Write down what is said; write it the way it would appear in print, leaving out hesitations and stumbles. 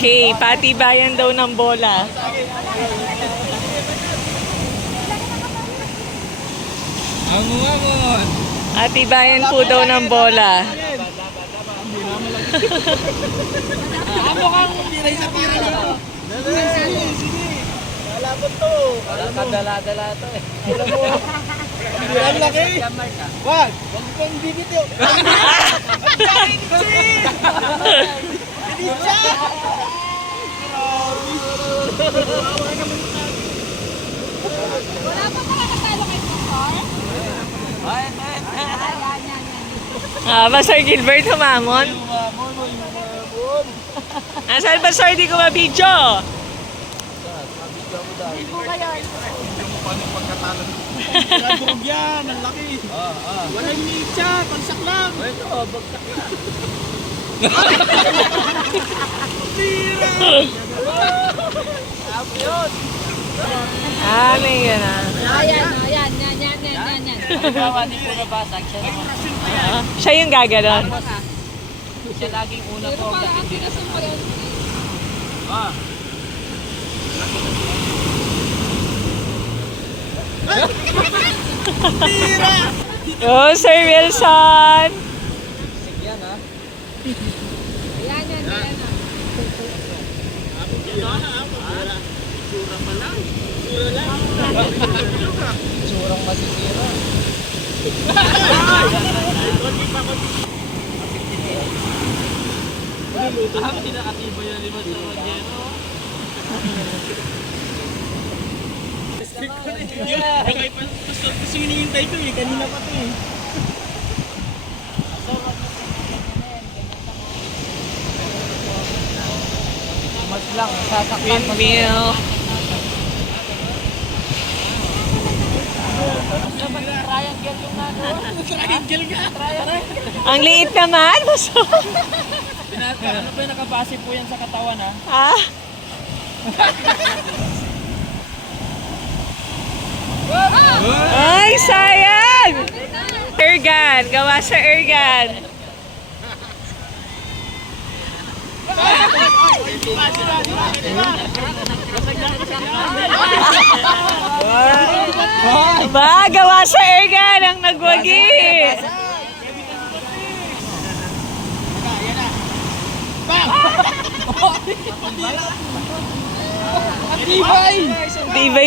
Okay, patibayan daw ng bola. Angon. Patibayan po daw ng bola. Amo kang tiray sa tira nito. Sige. Lalabot to. Dala-dala to eh. Alam mo. Ang laki. Wag kang bibitiw. Hindi siya. Wala pa pala natalo kay Pastor? Pastor Gilbert humamon. Nasaan ba, Sir? Di ko mabidyo. Hindi po kayo. Durog yan. Ang laki. Walang mitya. Pansak lang. Ito, bagsak lang. May yun ah. Ayan. Halimbawa, di po nabasag siya naman. Siya yung gaganon. Siya laging una po hanggang hindi na sa Oh, Sir Wilson! yan ha. Ayan. Surang masisira. Pinakatiba yan naman sa Rogero. Gusto hinihintay ko eh. Kanina pa to eh. Mas lang, sasaktan mo. Windmill. Triangle yung nagawa. Triangle nga. Ang liit naman. Ano ba yung nakabase po yan sa katawan ha? Ah? Ay, sayang! Ergan. Gawa sa Ergan. Ba, gawa sa Ergan ang nagwagi. Tibay! Di ba